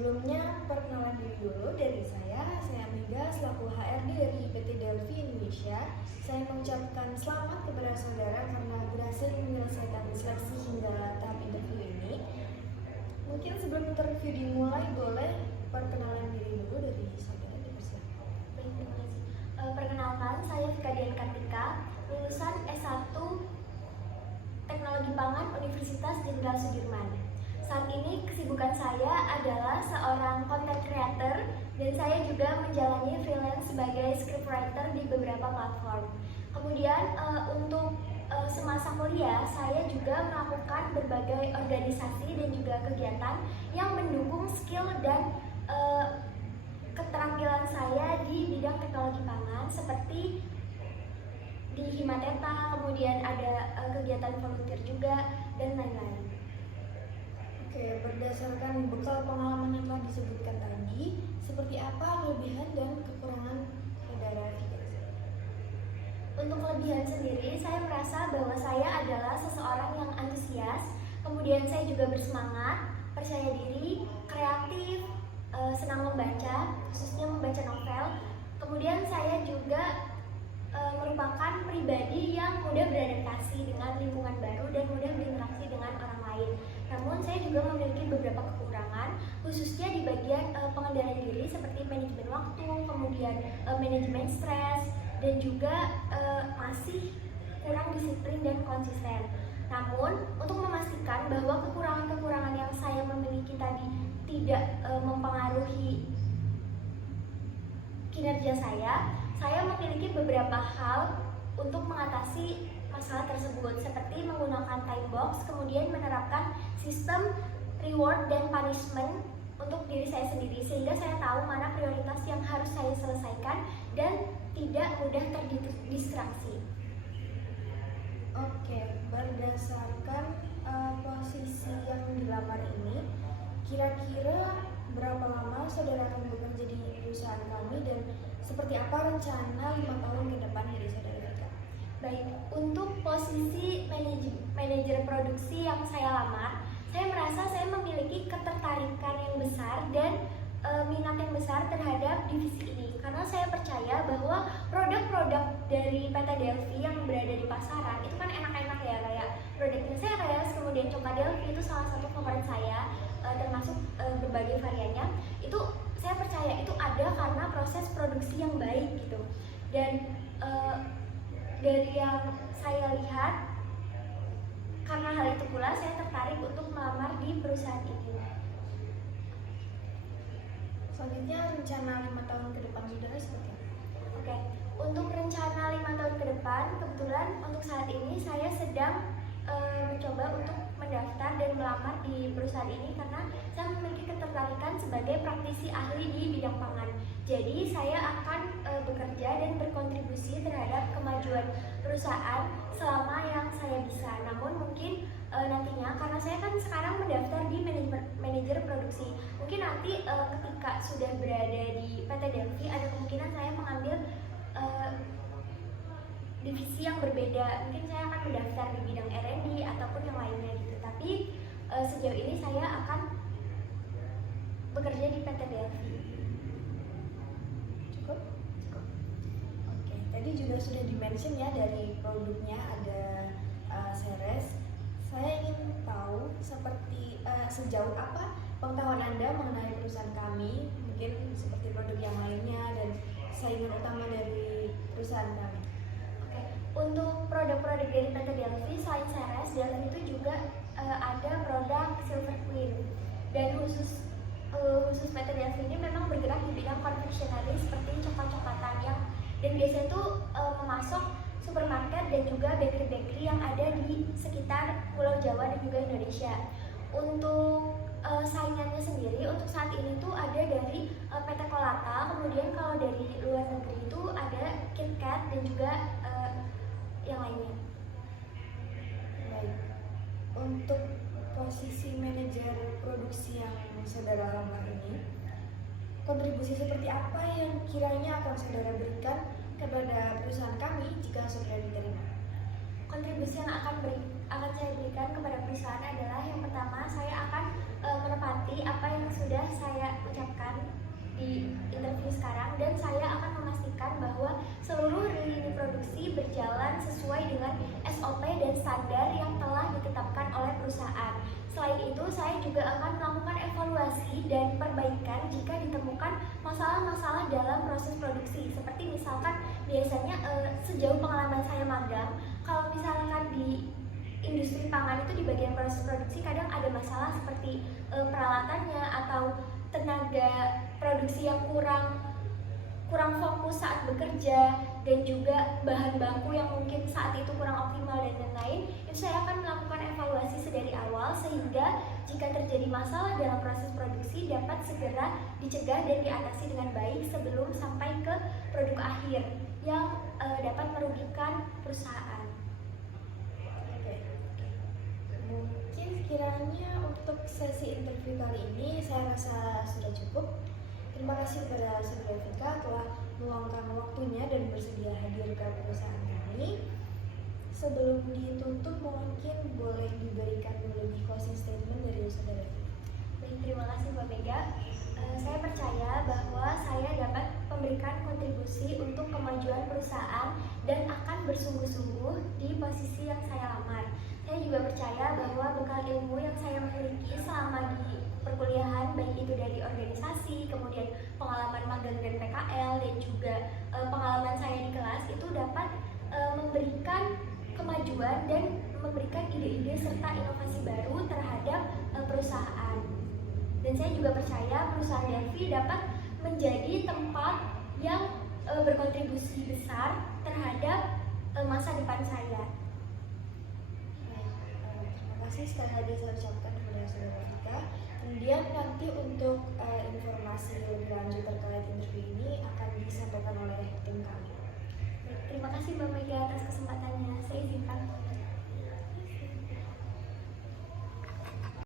Sebelumnya, perkenalan diri dulu dari saya Mega selaku HRD dari PT Delphi Indonesia. Saya mengucapkan selamat kepada saudara karena berhasil menyelesaikan seleksi hingga tahap interview ini. Mungkin sebelum interview dimulai, boleh perkenalan diri dulu dari saudara, dipersilakan. Baik, terima kasih. Perkenalkan, saya Vika Dian Kartika, lulusan S1 Teknologi Pangan Universitas Jenderal Sudirman. Saat ini kesibukan saya adalah seorang content creator dan saya juga menjalani freelance sebagai scriptwriter di beberapa platform. Kemudian untuk semasa kuliah saya juga melakukan berbagai organisasi dan juga kegiatan yang mendukung skill dan keterampilan saya di bidang teknologi pangan seperti di Himateta, kemudian ada kegiatan volunteer juga dan lain-lain. Oke, berdasarkan bekal pengalaman yang telah disebutkan tadi, seperti apa kelebihan dan kekurangan saudara Vika? Untuk kelebihan sendiri, saya merasa bahwa saya adalah seseorang yang antusias, kemudian saya juga bersemangat, percaya diri, kreatif, senang membaca, khususnya membaca novel. Kemudian saya juga merupakan pribadi yang mudah beradaptasi dengan lingkungan baru dan mudah berinteraksi dengan orang lain. Namun saya juga memiliki beberapa kekurangan, khususnya di bagian pengendalian diri seperti manajemen waktu, kemudian manajemen stres, dan juga masih kurang disiplin dan konsisten. Namun untuk memastikan bahwa kekurangan-kekurangan yang saya memiliki tadi tidak mempengaruhi kinerja saya memiliki beberapa hal untuk mengatasi masalah tersebut, seperti menggunakan time box, kemudian menerapkan sistem reward dan punishment untuk diri saya sendiri, sehingga saya tahu mana prioritas yang harus saya selesaikan dan tidak mudah terdistraksi. Oke, berdasarkan posisi yang dilamar ini, kira-kira berapa lama saudara akan bekerja di perusahaan kami dan seperti apa rencana 5 tahun ke depan dari saudara Vika? Baik, untuk posisi manajer produksi yang saya lamar, saya merasa saya memiliki ketertarikan yang besar dan minat yang besar terhadap divisi ini, karena saya percaya bahwa produk-produk dari PT Delphi yang berada di pasaran itu kan enak-enak ya, kayak produk Inseres, kemudian coklat Delphi itu salah satu favorit saya, termasuk berbagai variannya. Itu saya percaya itu ada karena proses produksi yang baik gitu. Dan dari yang saya lihat, karena hal itu pula saya tertarik untuk melamar di perusahaan ini. Selanjutnya rencana 5 tahun ke depan saudara seperti apa? Oke, untuk rencana 5 tahun ke depan, kebetulan untuk saat ini saya sedang mencoba untuk mendaftar dan melamar di perusahaan ini karena saya memiliki ketertarikan sebagai praktisi ahli di bidang pangan. Jadi saya akan bekerja dan berkontribusi terhadap kemajuan perusahaan selama yang saya bisa. Namun mungkin nantinya, karena saya kan sekarang mendaftar di manajer produksi, mungkin nanti ketika sudah berada di PT Delphi ada kemungkinan saya mengambil divisi yang berbeda. Mungkin saya akan mendaftar di bidang R&D ataupun yang lainnya gitu. Tapi sejauh ini saya akan bekerja di PT Delphi. Cukup? Cukup. Oke, tadi juga sudah di-mention ya dari produknya ada Ceres. Saya ingin tahu seperti sejauh apa pengetahuan Anda mengenai perusahaan kami, mungkin seperti produk yang lainnya dan saingan utama dari perusahaan kami. Untuk produk-produk dari PT Delphi, selain Ceres, Delphi itu juga ada produk Silver Queen. Dan khusus PT Delphi ini memang bergerak di bidang konfeksioneri seperti coklat-coklatan dan biasanya itu memasok supermarket dan juga bakery-bakery yang ada di sekitar Pulau Jawa dan juga Indonesia. Untuk saingannya sendiri untuk saat ini tuh ada dari PT Kolaka, kemudian kalau dari luar negeri itu ada KitKat dan juga yang lainnya. Baik, untuk posisi manajer produksi yang saudara lamar ini, kontribusi seperti apa yang kiranya akan saudara berikan kepada perusahaan kami jika saudara diterima? kontribusi yang akan saya berikan kepada perusahaan adalah yang pertama, saya akan menepati apa yang sudah saya ucapkan di interview sekarang, dan saya akan memastikan bahwa seluruh lini produksi berjalan sesuai dengan SOP dan standar yang telah ditetapkan oleh perusahaan. Selain itu, saya juga akan melakukan evaluasi dan perbaikan jika ditemukan masalah-masalah dalam proses produksi. Seperti misalkan biasanya sejauh pengalaman saya magang, kalau misalkan di industri pangan itu di bagian proses produksi kadang ada masalah seperti peralatannya atau tenaga produksi yang kurang fokus saat bekerja, dan juga bahan baku yang mungkin saat itu kurang optimal dan lain-lain. Itu saya akan melakukan evaluasi sedari awal sehingga jika terjadi masalah dalam proses produksi dapat segera dicegah dan diatasi dengan baik sebelum sampai ke produk akhir yang dapat merugikan perusahaan. Mungkin kiranya untuk sesi interview kali ini saya rasa sudah cukup. Terima kasih kepada Saudara Vika telah meluangkan waktunya dan bersedia hadir ke perusahaan kami. Sebelum ditutup, mungkin boleh diberikan lebih closing statement dari Saudara Vika. Baik, terima kasih Mbak Mega. Saya percaya bahwa saya dapat memberikan kontribusi untuk kemajuan perusahaan dan akan bersungguh-sungguh di posisi yang saya lamar. Saya juga percaya bahwa bekal ilmu yang saya miliki selama di perkuliahan, baik itu dari organisasi, kemudian pengalaman magang dan PKL, dan juga pengalaman saya di kelas, itu dapat memberikan kemajuan dan memberikan ide-ide serta inovasi baru terhadap perusahaan. Dan saya juga percaya perusahaan Delphi dapat menjadi tempat yang berkontribusi besar terhadap masa depan saya. Terima kasih sekali lagi saya ucapkan kepada Saudara Vika. Kemudian nanti untuk informasi lebih lanjut terkait interview ini akan disampaikan oleh tim kami. Terima kasih Mbak Mega atas kesempatannya. Saya izinkan.